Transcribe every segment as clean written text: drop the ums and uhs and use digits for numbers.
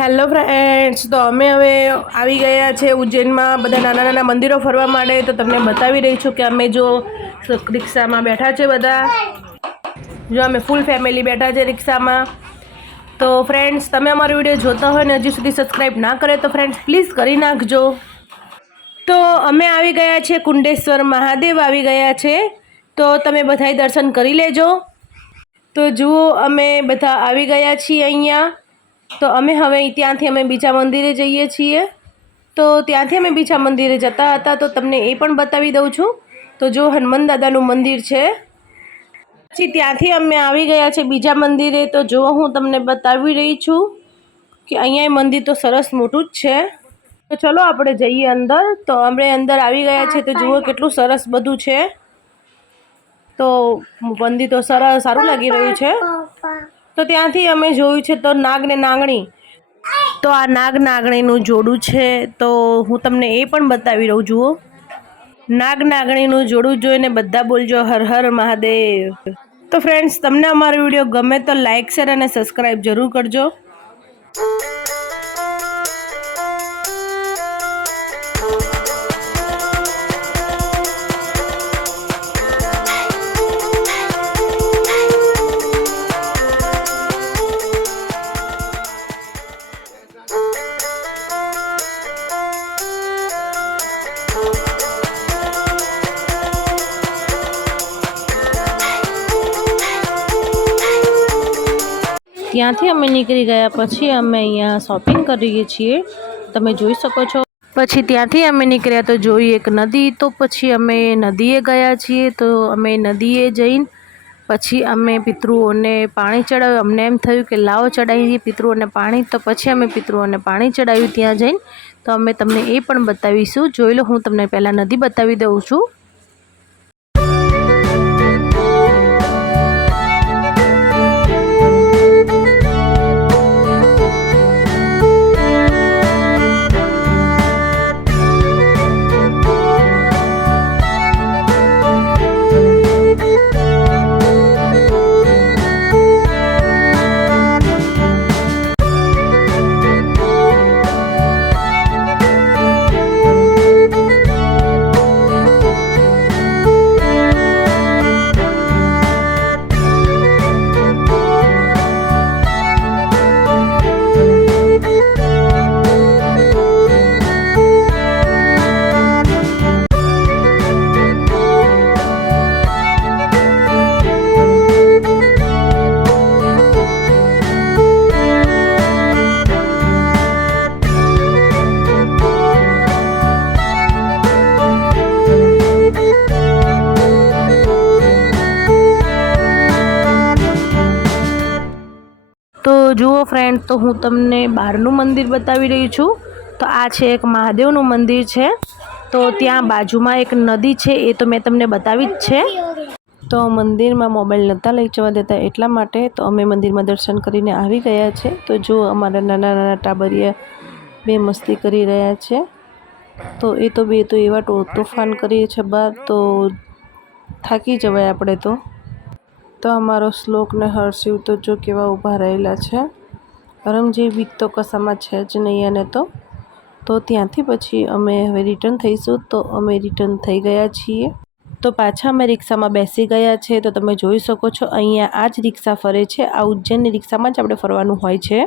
Hello friends, તો અમે હવે આવી ગયા છે ઉજ્જૈનમાં બધા નાના નાના મંદિરો ફરવા માટે. તો તમને બતાવી રહી છું કે અમે જો રિક્ષામાં બેઠા છે બધા, જો અમે ફૂલ ફેમિલી બેઠા છે રિક્ષામાં. તો ફ્રેન્ડ્સ, તમે અમારો વિડીયો જોતા હોય ને હજી સુધી સબસ્ક્રાઈબ ના કરે તો ફ્રેન્ડ્સ પ્લીઝ કરી નાખજો. તો અમે આવી ગયા છે કુંડેશ્વર મહાદેવ આવી ગયા છે, તો તમે બધાય દર્શન કરી લેજો. તો જુઓ અમે બધા આવી ગયા છીએ અહીંયા. તો અમે હવે ત્યાંથી અમે બીજા મંદિરે જઈએ છીએ. તો ત્યાંથી અમે બીજા મંદિરે જતા હતા તો તમને એ પણ બતાવી દઉં છું. તો જો હનુમાન દાદાનું મંદિર છે. પછી ત્યાંથી અમે આવી ગયા છે બીજા મંદિરે. તો જો હું તમને બતાવી રહી છું કે અહીંયા મંદિર તો સરસ મોટું જ છે. તો ચલો આપણે જઈએ અંદર. તો અમે અંદર આવી ગયા છે. તો જુઓ કેટલું સરસ બધું છે. તો મંદિર તો સારું લાગી રહ્યું છે. તો ત્યાંથી અમે જોયું છે તો નાગ ને નાગણી, તો આ નાગ નાગણીનું જોડું છે. તો હું તમને એ પણ બતાવી રહું. જુઓ, નાગ નાગણીનું જોડું જોઈને બધા બોલજો હર હર મહાદેવ. તો ફ્રેન્ડ્સ, તમને અમારો વિડીયો ગમે તો લાઇક, શેર અને સબસ્ક્રાઈબ જરૂર કરજો. ત્યાંથી અમે નીકળી ગયા પછી અમે અહીંયા શોપિંગ કરીએ છીએ, તમે જોઈ શકો છો. પછી ત્યાંથી અમે નીકળ્યા તો જોઈ એક નદી. તો પછી અમે નદીએ ગયા છીએ. તો અમે નદીએ જઈને પછી અમે પિતૃઓને પાણી ચડાવ્યું. અમને એમ થયું કે લાવો ચડાવીએ પિતૃઓને પાણી. તો પછી અમે પિતૃઓને પાણી ચડાવ્યું ત્યાં જઈને. તો અમે તમને એ પણ બતાવીશું. જોઈ લો, હું તમને પહેલાં નદી બતાવી દઉં છું. તો જુઓ ફ્રેન્ડ, તો હું તમને બહારનું મંદિર બતાવી રહી છું. તો આ છે એક મહાદેવનું મંદિર છે. તો ત્યાં બાજુમાં એક નદી છે, એ તો મેં તમને બતાવી જ છે. તો મંદિરમાં મોબાઈલ નહોતા લઈ જવા દેતા એટલા માટે તો અમે મંદિરમાં દર્શન કરીને આવી ગયા છે. તો જો અમારા નાના નાના ટાબરિયા બે મસ્તી કરી રહ્યા છે. તો એ તો બે તો એવા તોફાન કરીએ છે બહાર, તો થાકી જવાય આપણે. તો અમારો શ્લોક ને હર્ષિવ તો જો કેવા ઊભા રહેલા છે. પરમ જેવી બીક તો કશામાં છે જ નહીં. અને તો ત્યાંથી પછી અમે હવે રિટર્ન થઈશું. તો અમે રિટર્ન થઈ ગયા છીએ. તો પાછા અમે રિક્ષામાં બેસી ગયા છે. તો તમે જોઈ શકો છો અહીંયા આ જ રિક્ષા ફરે છે. આ ઉજ્જૈનની રિક્ષામાં જ આપણે ફરવાનું હોય છે.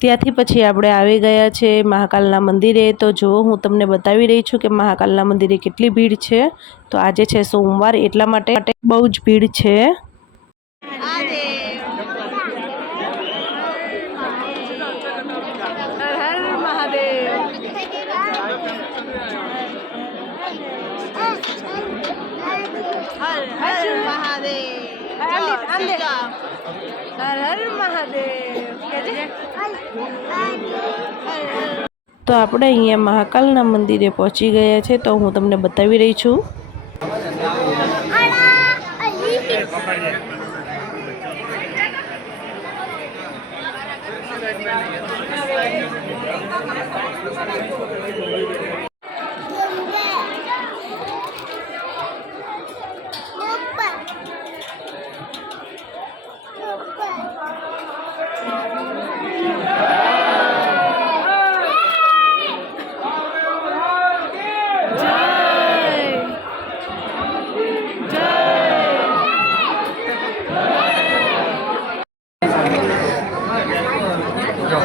ત્યાંથી પછી આપણે આવી ગયા છે મહાકાલના મંદિરે. તો જો હું તમને બતાવી રહી છું કે મહાકાલના મંદિરે કેટલી ભીડ છે. તો આજે છે સોમવાર, એટલા માટે બહુ જ ભીડ છે. તો આપણે અહીંયા મહાકાલના મંદિરે પહોંચી ગયા છે. તો હું તમને બતાવી રહી છું. જો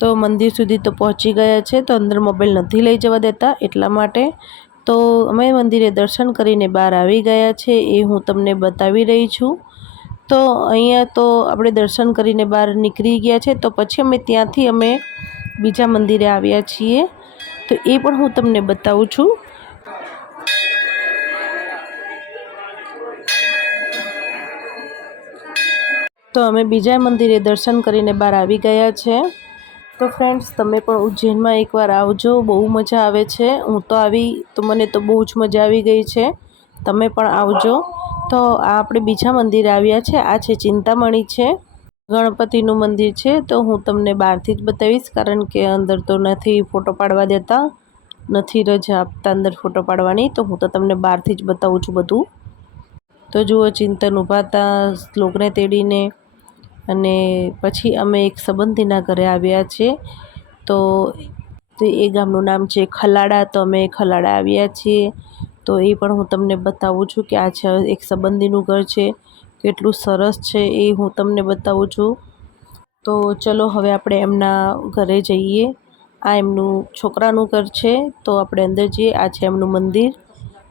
તો મંદિર સુધી તો પહોંચી ગયા છે, તો અંદર મોબાઈલ નથી લઈ જવા દેતા એટલા માટે તો અમે મંદિરે દર્શન કરીને બહાર આવી ગયા છે, એ હું તમને બતાવી રહી છું। તો અહીંયા તો આપણે દર્શન કરીને બહાર નીકળી ગયા છે, તો પછી અમે ત્યાંથી અમે બીજા મંદિરે આવ્યા છીએ, તો એ પણ હું તમને બતાવું છું। તો અમે બીજા મંદિરે દર્શન કરીને બહાર આવી ગયા છે। તો ફ્રેન્ડ્સ, તમે પણ ઉજ્જૈનમાં એકવાર આવજો, બહુ મજા આવે છે। હું તો આવી તો મને તો બહુ જ મજા આવી ગઈ છે, તમે પણ આવજો। તો આપણે બીજા મંદિરે આવ્યા છે, આ છે ચિંતામણી છે, ગણપતિનું મંદિર છે। તો હું તમને બહારથી જ બતાવીશ, કારણ કે અંદર તો નથી ફોટો પાડવા દેતા, નથી રજા આપતા અંદર ફોટો પાડવાની, તો હું તો તમને બહારથી જ બતાવું છું બધું। તો જુઓ, ચિંતન ઊભા હતા શ્લોકને તેડીને, અને પછી અમે એક સંબંધીના ઘરે આવ્યા છે, તો એ ગામનું નામ છે ખલાડા, તો અમે ખલાડા આવ્યા છીએ, તો એ પણ હું તમને બતાવું છું કે આ છે એક સંબંધીનું ઘર છે, કેટલું સરસ છે એ હું તમને બતાવું છું। તો ચલો હવે આપણે એમના ઘરે જઈએ, આ એમનું છોકરાનું ઘર છે, તો આપણે અંદર જઈએ, આ છે એમનું મંદિર,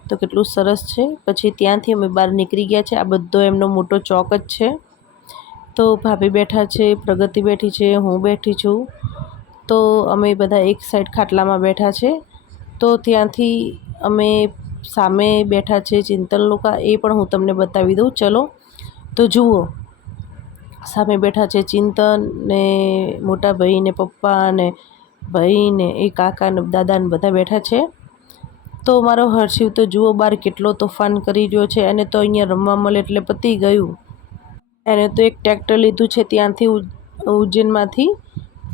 તો કેટલું સરસ છે। પછી ત્યાંથી અમે બહાર નીકળી ગયા છે, આ બધો એમનો મોટો ચોક જ છે। તો ભાભી બેઠા છે, પ્રગતિ બેઠી છે, હું બેઠી છું, તો અમે બધા એક સાઈડ ખાટલામાં બેઠા છે। તો ત્યાંથી અમે સામે બેઠા છે ચિંતન લોકો, એ પણ હું તમને બતાવી દઉં, ચલો। તો જુઓ, સામે બેઠા છે ચિંતન ને મોટા ભાઈ ને પપ્પા ને ભાઈ ને એ કાકા ને દાદા ને બધા બેઠા છે। તો મારો હર્ષિવ તો જુઓ બહાર કેટલો તોફાન કરી રહ્યો છે, એને તો અહીંયા રમવા મળે એટલે પતી ગયું। એને તો એક ટ્રેક્ટર લીધું છે ત્યાંથી ઉજ્જૈનમાંથી,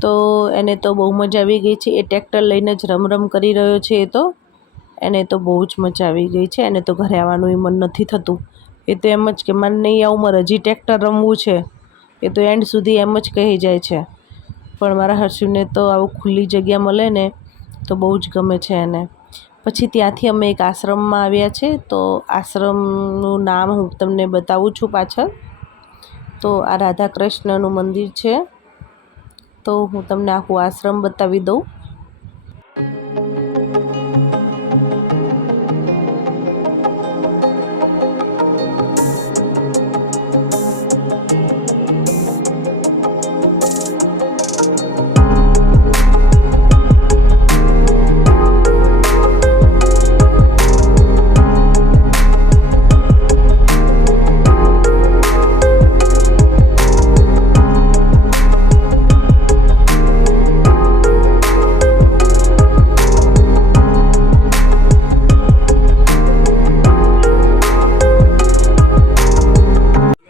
તો એને તો બહુ મજા આવી ગઈ છે, એ ટ્રેક્ટર લઈને જ રમ કરી રહ્યો છે। એ તો એને તો બહુ જ મજા આવી ગઈ છે, એને તો ઘરે આવવાનું એ મન નથી થતું, એ તો એમ જ કે મન નહીં આવું, મારે હજી ટ્રેક્ટર રમવું છે, એ તો એન્ડ સુધી એમ જ કહી જાય છે। પણ મારા હર્ષિવને તો આવું ખુલ્લી જગ્યા મળે ને તો બહુ જ ગમે છે એને। પછી ત્યાંથી અમે એક આશ્રમમાં આવ્યા છે, તો આશ્રમનું નામ હું તમને બતાવું છું પાછળ। તો આ રાધા કૃષ્ણનું મંદિર છે, તો હું તમને આખું આશ્રમ બતાવી દઉં।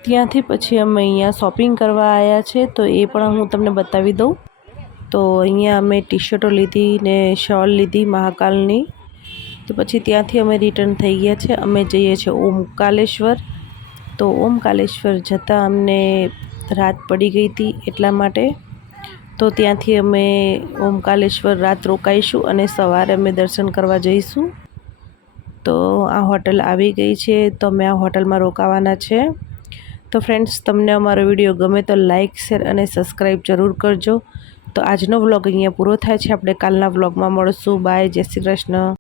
ત્યાંથી પછી અમે અહીંયા શોપિંગ કરવા આવ્યા છે, તો એ પણ હું તમને બતાવી દઉં। તો અહીંયા અમે ટી શર્ટો લીધી ને શોલ લીધી મહાકાલની, તો પછી ત્યાંથી અમે રિટર્ન થઈ ગયા છે, અમે જઈએ છીએ ઓમકાલેશ્વર। તો ઓમકાલેશ્વર જતાં અમને રાત પડી ગઈ હતી એટલા માટે, તો ત્યાંથી અમે ઓમકાલેશ્વર રાત રોકાઈશું અને સવારે અમે દર્શન કરવા જઈશું। તો આ હોટલ આવી ગઈ છે, તો અમે આ હોટલમાં રોકાવાના છે। તો ફ્રેન્ડ્સ, તમને અમારો વિડીયો ગમે તો લાઇક, શેર અને સબસ્ક્રાઈબ જરૂર કરજો। તો આજનો વ્લોગ અહીંયા પૂરો થાય છે, આપણે કાલના વ્લોગમાં મળશું, બાય, જય શ્રી કૃષ્ણ।